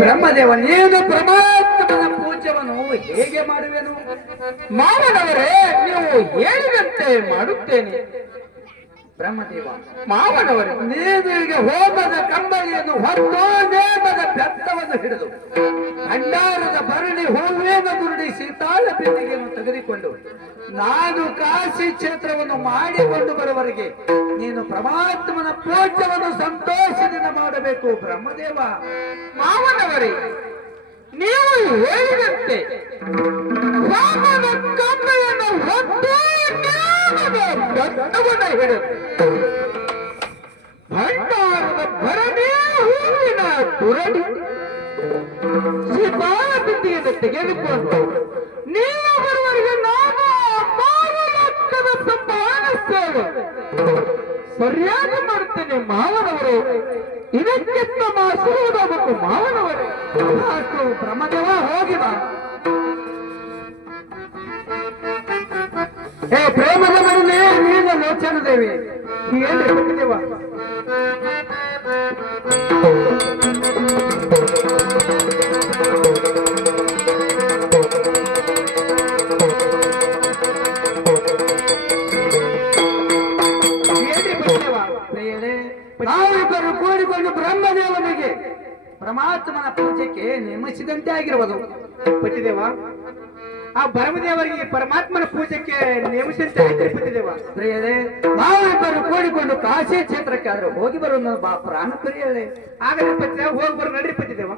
ಬ್ರಹ್ಮದೇವ, ನೀನು ಪರಮಾತ್ಮನ ಪೂಜ್ಯವನ್ನು ಹೇಗೆ ಮಾಡುವೆನು? ಮಾವನವರೇ, ನೀವು ಹೇಳಿದಂತೆ ಮಾಡುತ್ತೇನೆ. ಬ್ರಹ್ಮದೇವ, ಮಾವನವರೇ, ನೀನು ಈಗ ಹೋಮದ ಕಂಬಳಿಯನ್ನು ಹೊತ್ತು ನೇಮದ ಬೆತ್ತವನ್ನು ಹಿಡಿದು ಭಂಡಾರದ ಭರಣಿ ಹೂವೇನ ದುರುಡಿ ಸೀತಾಳ ಬೆನ್ನಿಗೆಯನ್ನು ತೆಗೆದುಕೊಂಡು ನಾನು ಕಾಶಿ ಕ್ಷೇತ್ರವನ್ನು ಮಾಡಿಕೊಂಡು ಬರುವವರೆಗೆ ನೀನು ಪರಮಾತ್ಮನ ಪೂಜ್ಯವನ್ನು ಸಂತೋಷದಿಂದ ಮಾಡಬೇಕು. ಬ್ರಹ್ಮದೇವ, ಮಾವನವರೇ, ನೀವು ಹೇಳಿದಂತೆ ವಾಮನ ಕಂಬೆಯನ್ನು ಹೊತ್ತು ನೇಮದ ಬೆತ್ತವನ್ನು ಹಿಡಿದು ಭಂಡಾರದ ಭರಣಿ ಹೂವಿನ ದುರಡಿ ಸೀತಾಳ ಬಿಂದಿಯನ್ನು ತೆಗೆದುಕೊಂಡು ನೀವು ಬರುವವರೆಗೆ ನಾನು ಮಾವನಕ್ಕದ ಸಂಭಾವನೆ ಸೇವೆ ಸರಿಯಾಗಿ ಮಾಡುತ್ತೇನೆ. ಮಾವನವರು ಇದಕ್ಕೆ ತಮ್ಮ ಆಶೀರ್ವಾದಬೇಕು. ಮಾವನವರೇ, ಸಾಕು ಬ್ರಹ್ಮದೇವ, ಹೋಗಿ ಬಾ. ಹೇ ಪ್ರೇಮದ ಮನೆ, ನೀನು ಲೋಚನ ದೇವಿ, ಏನ್ರಿ ಬ್ರಹ್ಮದೇವ? ನಾವಿಬ್ಬರು ಕೂಡಿಕೊಂಡು ಬ್ರಹ್ಮದೇವನಿಗೆ ಪರಮಾತ್ಮನ ಪೂಜೆಗೆ ನೇಮಿಸಿದಂತೆ ಆಗಿರುವುದು. ಪತಿದೇವ, ಆ ಬ್ರಹ್ಮದೇವರಿಗೆ ಪರಮಾತ್ಮನ ಪೂಜೆಗೆ ನೇಮಿಸಿದಂತೆ ಆಯ್ತು ಪತಿದೇವ. ಪ್ರಿಯರೇ, ನಾವಿಬ್ಬರು ಕೂಡಿಕೊಂಡು ಕಾಶಿ ಕ್ಷೇತ್ರಕ್ಕೆ ಆದ್ರೆ ಹೋಗಿ ಬರೋಣ ಬಾ ಪ್ರಾಣ ಪ್ರಿಯರೇ. ಆಗಲಿ ಪತಿದೇವ, ಹೋಗಿ ಬರೋ ನಡ್ರಿ ಪತಿದೇವ.